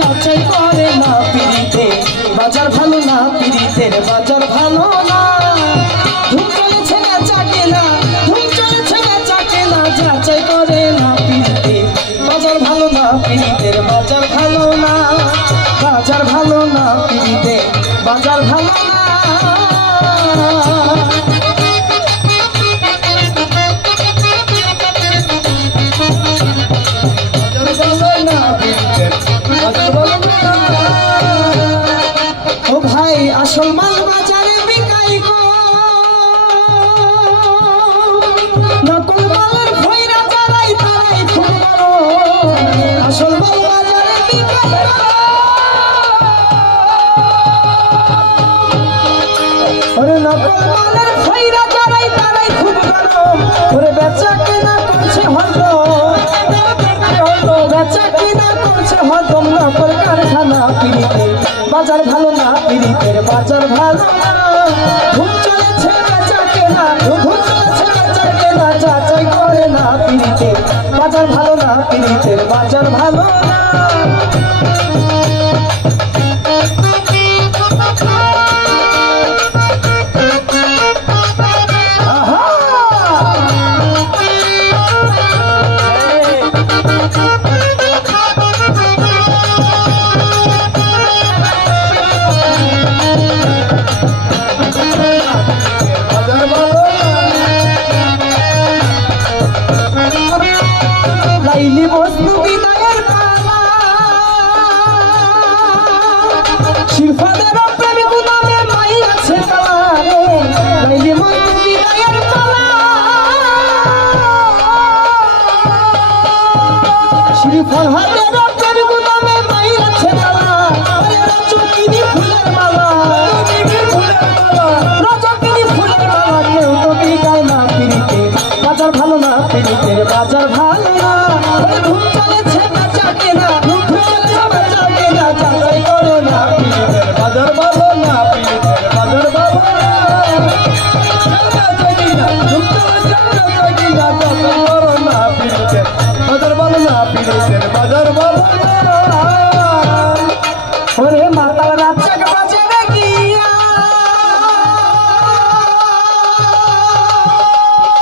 যাচাই করে না পিড়িতে বাজার ভালো না পিড়িতের বাজার ভালো না ধুম চলেছে বেচা কেনা ধুম চলেছে বেচা কেনা যাচাই করে না পিড়িতে বাজার ভালো না পিড়িতের বাজার ভালো না বাজার ভালো না পিড়িতে বাজার ভালো না ও ভাই আসল মাল বাজারে বিকাই গো নকল মালের ভৈরা যারাই তারাই খুব বড় আসল মাল বাজারে বিকাই ওরে নকল মালের ভৈরা যারাই তারাই খুব বড় ওরে বেচা কেনা করছে হয়তো বেচা কেনা করছে হয়তো নকল কারখানা পিড়িতে বাজার ভালো না পিড়িতের বাজার ভালো না ধুম চলেছে বেচা কেনা ধুম চলেছে বেচা কেনা যাচাই করে না পিড়িতে বাজার ভালো না পিড়িতের বাজার ভালো না লাইলি বস্তু বিদায়ের পালা শিরফাদের প্রেমিক নামে মাই আছে কালা রে লাইলি বস্তু বিদায়ের পালা শিরফাদের প্রেমিক নামে মাই আছে কালা রজকিনী ফুলের মালা রজকিনী ফুলের মালা কেউ তো বিদায় না পিড়িতে বাজার ভালো না পিড়িতের বাজার ভালো না ধুম চলেছে বেচা কেনা ধুম চলেছে বেচা কেনা যাচাই করে না পিড়িতের বাজার ভালো না পিড়িতের বাজার ভালো না বেচা কেনা ধুম চলেছে বেচা কেনা যাচাই করে না পিড়িতের বাজার ভালো না পিড়িতের বাজার ভালো না ওরে মাতাল রাজ্জাক বাজারে গিয়া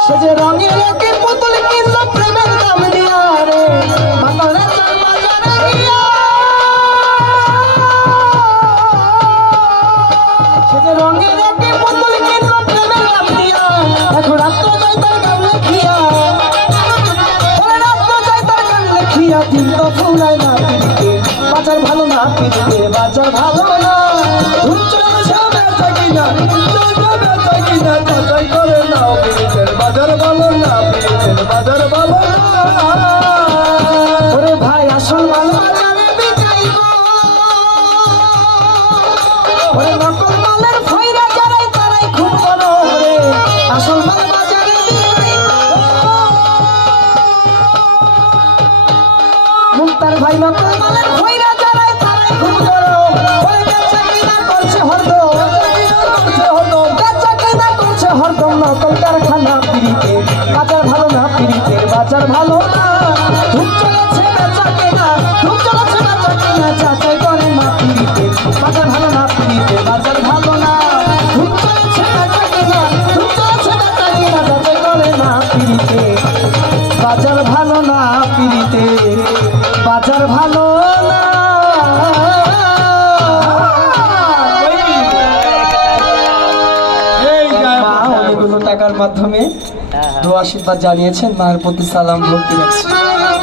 সে যে রঙের একে পুতুল কিনলো প্রেমের দাম দিয়া রে মাতাল রাজ্জাক বাজারে গিয়া সে যে রঙের একে পুতুল কিনলো প্রেমের দাম দিয়া এখন রাত্র যাই তার গান লেখিয়া ওরে রাত্র যাই তার গান লেখিয়া দিন তো ফুরায় না পিড়িতে বাজার ভালো না পিড়িতে বাজার ভালো না ধুম চলেছে বেচা কিনা ধুম চলেছে বেচা কিনা যাচাই করে না পিড়িতের বাজার ভালো না পিড়িতের বাজার ভালো না ওরে ভাই আসল মাল বাজারে বিকাই গো ওরে নকল মালের ভৈরা যারাই তারাই খুব বড় ওরে আসল মাল বাজারে বিকাই গো মুক্তার ভাই নকল মালের ভৈরা যারাই তারাই খুব বড় ওরে বেচা কিনা করছে হরদম বেচা কিনা করছে হরদম নকল কারখানা পিড়িতে বাজার ভালো না পিড়িতের বাজার ভালো না ধুম চলেছে বেচা কেনা ধুম চলেছে বেচা কেনা যাচাই করে না পিড়িতে বাজার ভালো না পিড়িতের বাজার ভালো না ধুম চলেছে বেচা কেনা ধুম চলেছে বেচা কেনা যাচাই করে না পিড়িতে বাজার ভালো না পিড়িতে বাজার ভালো না মা অনেকগুলো টাকার মাধ্যমে দোয়া আশীর্বাদ জানিয়েছেন মায়ের প্রতি সালাম ভক্তি রাখছি।